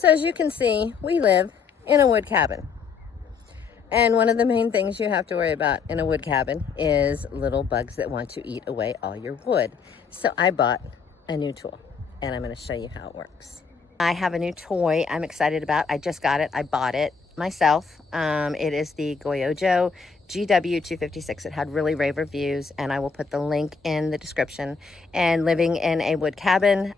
So as you can see, we live in a wood cabin. And one of the main things you have to worry about in a wood cabin is little bugs that want to eat away all your wood. So I bought a new tool and I'm going to show you how it works. I have a new toy I'm excited about. I just got it. I bought it myself. It is the Goyojo GW256. It had really rave reviews, and I will put the link in the description. And living in a wood cabin,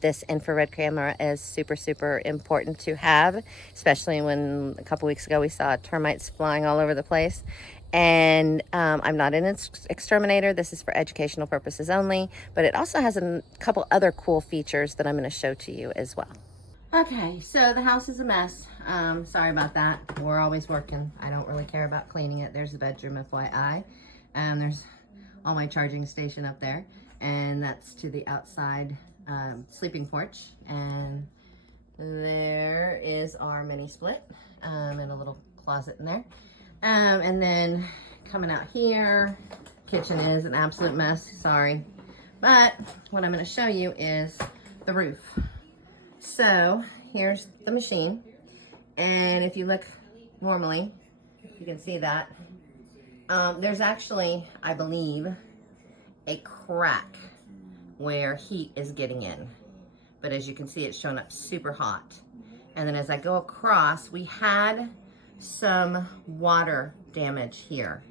this infrared camera is super, super important to have, especially when a couple weeks ago we saw termites flying all over the place. And I'm not an exterminator. This is for educational purposes only, but it also has a couple other cool features that I'm going to show to you as well. Okay, so the house is a mess. Sorry about that. We're always working. I don't really care about cleaning it. There's the bedroom, FYI. There's all my charging station up there. And that's to the outside sleeping porch. And there is our mini split and a little closet in there. And then coming out here, kitchen is an absolute mess, sorry. But what I'm gonna show you is the roof. So here's the machine. And if you look normally, you can see that. There's actually, I believe, a crack where heat is getting in. But as you can see, it's showing up super hot. And then as I go across, we had some water damage here.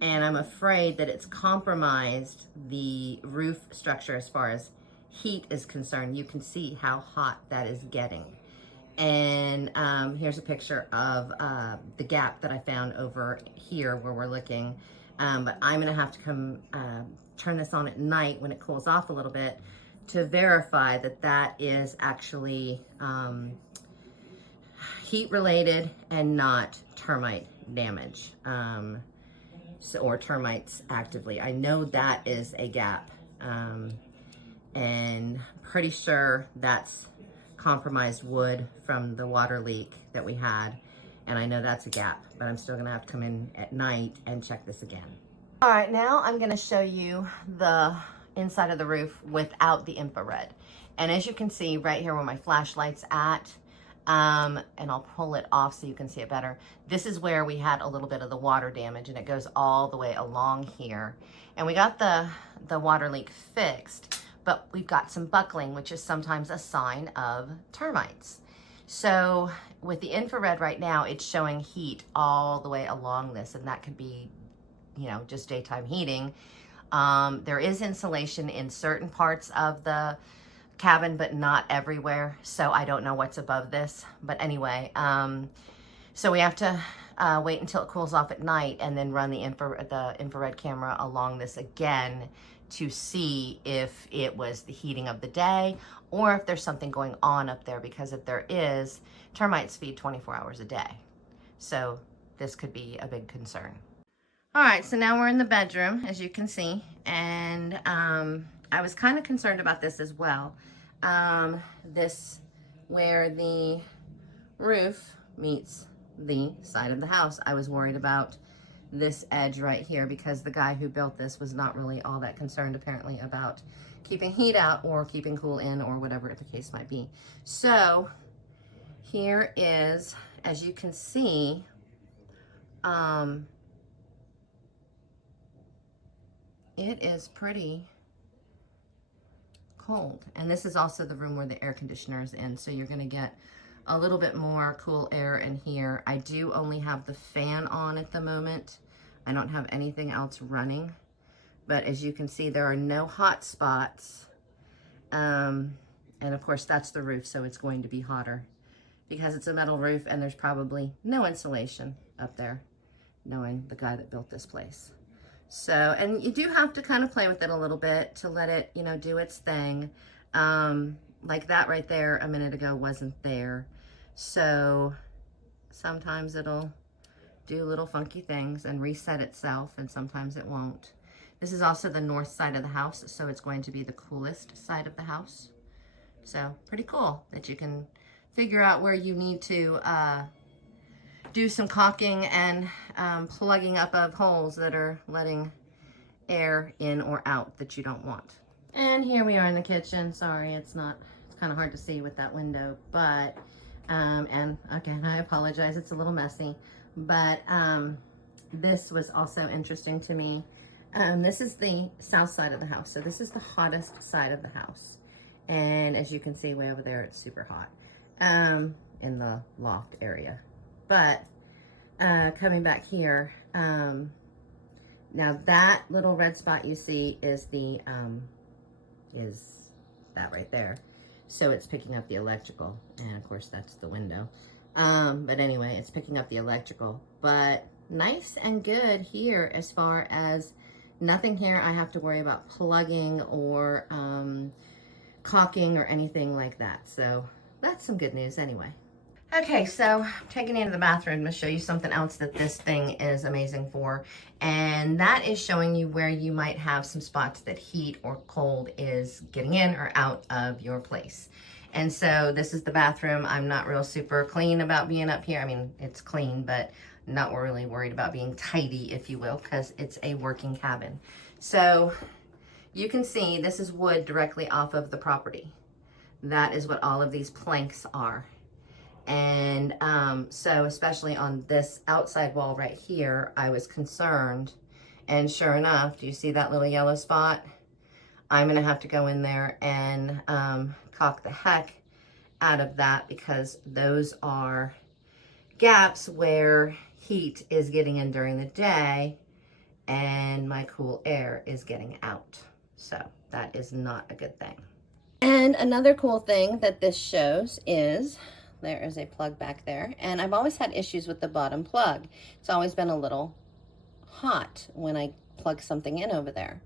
And I'm afraid that it's compromised the roof structure as far as heat is concerned. You can see how hot that is getting. And here's a picture of the gap that I found over here where we're looking. But I'm gonna have to come turn this on at night when it cools off a little bit to verify that that is actually heat related and not termite damage or termites actively. I know that is a gap and pretty sure that's compromised wood from the water leak that we had, and I know that's a gap, but I'm still gonna have to come in at night and check this again. All right, now I'm gonna show you the inside of the roof without the infrared. And as you can see right here where my flashlight's at, and I'll pull it off so you can see it better. This is where we had a little bit of the water damage, and it goes all the way along here. And we got the water leak fixed, but we've got some buckling, which is sometimes a sign of termites. So with the infrared right now, it's showing heat all the way along this, and that could be, you know, just daytime heating. There is insulation in certain parts of the cabin, but not everywhere. So I don't know what's above this, but anyway, so we have to wait until it cools off at night and then run the infrared camera along this again to see if it was the heating of the day or if there's something going on up there, because if there is, termites feed 24 hours a day. So this could be a big concern. All right, so now we're in the bedroom, as you can see, and I was kind of concerned about this as well. This, where the roof meets the side of the house. I was worried about this edge right here because the guy who built this was not really all that concerned apparently about keeping heat out or keeping cool in or whatever the case might be. So here is, as you can see, it is pretty cold. And this is also the room where the air conditioner is in, so you're gonna get a little bit more cool air in here. I do only have the fan on at the moment. I don't have anything else running, but as you can see, there are no hot spots. And of course that's the roof, so it's going to be hotter because it's a metal roof and there's probably no insulation up there, knowing the guy that built this place. So, and you do have to kind of play with it a little bit to let it, you know, do its thing. Like that right there a minute ago wasn't there. So sometimes it'll do little funky things and reset itself, and sometimes it won't. This is also the north side of the house, so it's going to be the coolest side of the house. So pretty cool that you can figure out where you need to do some caulking and plugging up of holes that are letting air in or out that you don't want. And here we are in the kitchen. Sorry, it's kind kind of hard to see with that window, but, and again, I apologize, it's a little messy, but this was also interesting to me. This is the south side of the house. So this is the hottest side of the house. And as you can see way over there, it's super hot in the loft area. But coming back here, now that little red spot you see is the, is that right there. So it's picking up the electrical, and of course that's the window. But anyway, it's picking up the electrical, but nice and good here as far as nothing here I have to worry about plugging or caulking or anything like that. So that's some good news anyway. Okay, so I'm taking you into the bathroom to show you something else that this thing is amazing for. And that is showing you where you might have some spots that heat or cold is getting in or out of your place. And so this is the bathroom. I'm not real super clean about being up here. I mean, it's clean, but not really worried about being tidy, if you will, because it's a working cabin. So you can see this is wood directly off of the property. That is what all of these planks are. And so especially on this outside wall right here, I was concerned. And sure enough, do you see that little yellow spot? I'm gonna have to go in there and caulk the heck out of that, because those are gaps where heat is getting in during the day and my cool air is getting out. So that is not a good thing. And another cool thing that this shows is there is a plug back there, and I've always had issues with the bottom plug. It's always been a little hot when I plug something in over there.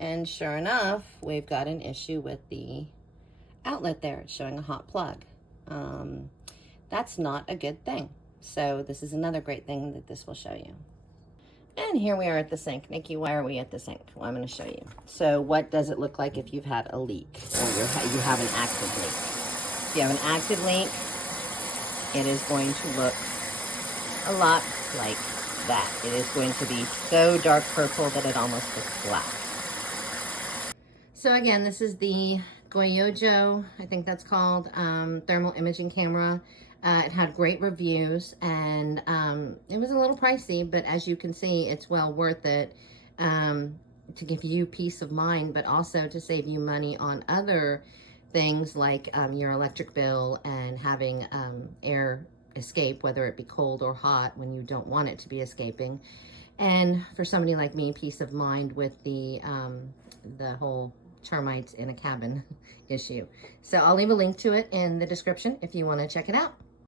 And sure enough, we've got an issue with the outlet there. It's showing a hot plug. That's not a good thing. So this is another great thing that this will show you. And here we are at the sink. Nikki, why are we at the sink? Well, I'm going to show you. So what does it look like if you've had a leak or you have an active leak? If you have an active leak, it is going to look a lot like that. It is going to be so dark purple that it almost looks black. So again, this is the Goyojo, I think that's called, thermal imaging camera. It had great reviews, and it was a little pricey, but as you can see, it's well worth it to give you peace of mind, but also to save you money on other things like your electric bill and having air escape, whether it be cold or hot when you don't want it to be escaping. And for somebody like me, peace of mind with the whole termites in a cabin issue. So I'll leave a link to it in the description if you want to check it out.